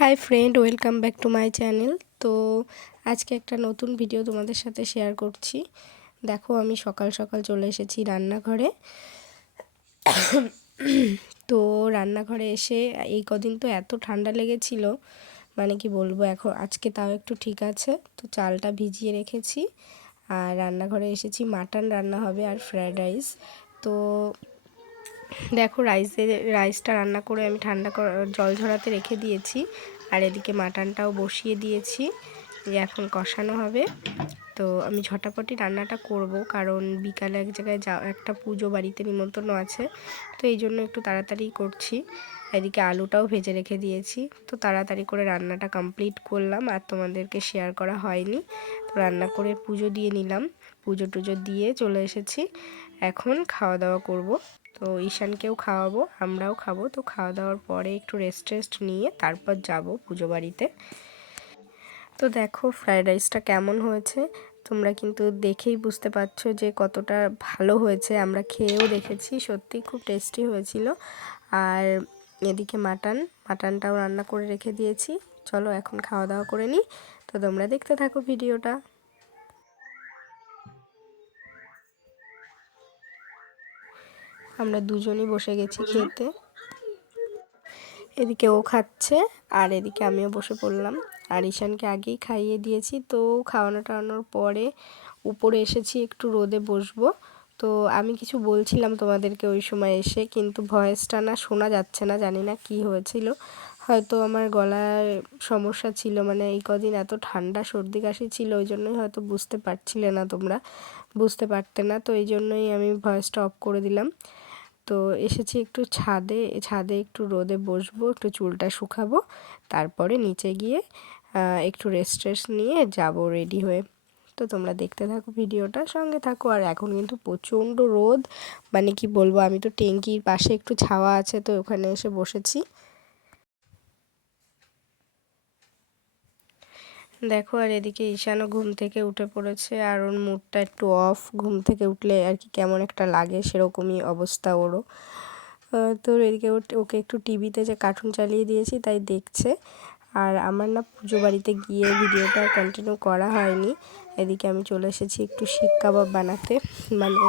Hi friend, welcome back to my channel. তো আজকে একটা নতুন ভিডিও তোমাদের সাথে শেয়ার করছি। দেখো, আমি সকাল সকাল চলে এসেছি রান্নাঘরে। তো রান্নাঘরে এসে এই কদিন তো এত ঠান্ডা লেগেছিল, মানে কি বলবো। এখন আজকে তাও একটু ঠিক আছে। তো চালটা ভিজিয়ে রেখেছি আর রান্নাঘরে এসেছি। মাটন রান্না হবে আর ফ্রায়েড রাইস। তো দেখো, রাইসটা রান্না করে আমি জল ঝরাতে রেখে দিয়েছি। আর এদিকে মাটনটাও বসিয়ে দিয়েছি, যে এখন কষানো হবে। তো আমি ঝটাপটি রান্নাটা করব, কারণ বিকালে এক জায়গায় একটা পুজো বাড়িতে নিমন্ত্রণ আছে। তো এই জন্য একটু তাড়াতাড়ি করছি। এদিকে আলুটাও ভেজে রেখে দিয়েছি। তো তাড়াতাড়ি করে রান্নাটা কমপ্লিট করলাম, আর তোমাদেরকে শেয়ার করা হয়নি। তো রান্না করে পুজো দিয়ে নিলাম, পুজো টুজো দিয়ে চলে এসেছি। এখন খাওয়া দাওয়া করব। তো ঈশানকেও খাওয়াবো, আমরাও খাবো। তো খাওয়া দাওয়ার পরে একটু রেস্ট নিয়ে তারপর যাব পুজো বাড়িতে। তো দেখো, ফ্রায়েড রাইসটা কেমন হয়েছে তোমরা কিন্তু দেখেই বুঝতে পারছো যে কতটা ভালো হয়েছে। আমরা খেয়েও দেখেছি, সত্যি খুব টেস্টি হয়েছিল। আর এদিকে মাটনটাও রান্না করে রেখে দিয়েছি। চলো এখন খাওয়া দাওয়া করে নিই। তো তোমরা দেখতে থাকো ভিডিওটা। আমরা দুজনই বসে গেছি খেতে। এদিকে ও খাচ্ছে আর এদিকে আমিও বসে পড়লাম। আর ঈশানকে আগেই খাইয়ে দিয়েছি। তো খাওয়ানো টাওয়ানোর পরে উপরে এসেছি, একটু রোদে বসবো। তো আমি কিছু বলছিলাম তোমাদেরকে ওই সময় এসে, কিন্তু ভয়েসটা না শোনা যাচ্ছে না, জানি না কি হয়েছিল। হয়তো আমার গলার সমস্যা ছিল, মানে এই কদিন এত ঠান্ডা সর্দি কাশি ছিল, ওই জন্যই হয়তো বুঝতে পারছিলে না, তোমরা বুঝতে পারতে না। তো এই জন্যই আমি ভয়েসটা অফ করে দিলাম। তো এসেছি একটু ছাদে একটু রোদে বসবো, একটু চুলটা শুকাবো, তারপরে নিচে গিয়ে একটু রেস্ট নিয়ে যাব রেডি হয়ে। তো তোমরা দেখতে থাকো ভিডিওটা, সঙ্গে থাকো। আর এখন কিন্তু প্রচণ্ড রোদ, মানে কি বলবো। আমি তো ট্যাঙ্কির পাশে একটু ছাওয়া আছে, তো ওখানে এসে বসেছি। দেখো, আর এদিকে ঈশানও ঘুম থেকে উঠে পড়েছে, আর ওর মুডটা একটু অফ। ঘুম থেকে উঠলে আর কি কেমন একটা লাগে, সেরকমই অবস্থা ওরও। তো এদিকে ওকে একটু টিভিতে যে কার্টুন চালিয়ে দিয়েছি, তাই দেখছে। আর আমার না পুজো বাড়িতে গিয়ে ভিডিওটা কন্টিনিউ করা হয়নি। এদিকে আমি চলে এসেছি একটু শিক কাবাব বানাতে। মানে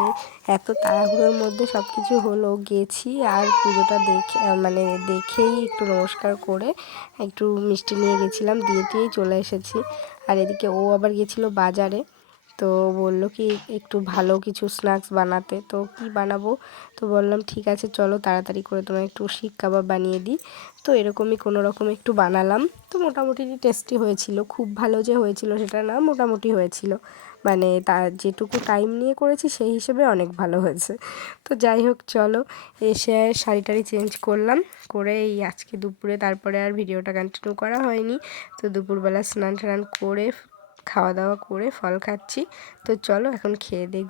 এত তাড়াহুড়োর মধ্যে সব কিছু হলো, গেছি আর পুজোটা দেখেই একটু নমস্কার করে একটু মিষ্টি নিয়ে গেছিলাম, দিয়েই চলে এসেছি। আর এদিকে ও আবার গেছিলো বাজারে। তো বলল কি একটু ভালো কিছু স্ন্যাক্স বানাতে। তো কি বানাবো, তো বললাম ঠিক আছে চলো তাড়াতাড়ি করে তোমার একটু শিক কাবাব বানিয়ে দিই। তো এরকমই কোনো রকম একটু বানালাম। তো মোটামুটি টেস্টি হয়েছিল, খুব ভালো যে হয়েছিল সেটা না, মোটামুটি হয়েছিল। মানে তার যেটুকু টাইম নিয়ে করেছি সেই হিসেবে অনেক ভালো হয়েছে। তো যাই হোক, চলো। এসে শাড়ি টাড়ি চেঞ্জ করলাম, করে এই আজকে দুপুরে তারপরে আর ভিডিওটা কন্টিনিউ করা হয়নি। তো দুপুরবেলা স্নান টান করে খাওয়া দাওয়া করে ফল খাচ্ছি। তো চলো এখন খেয়ে দিয়ে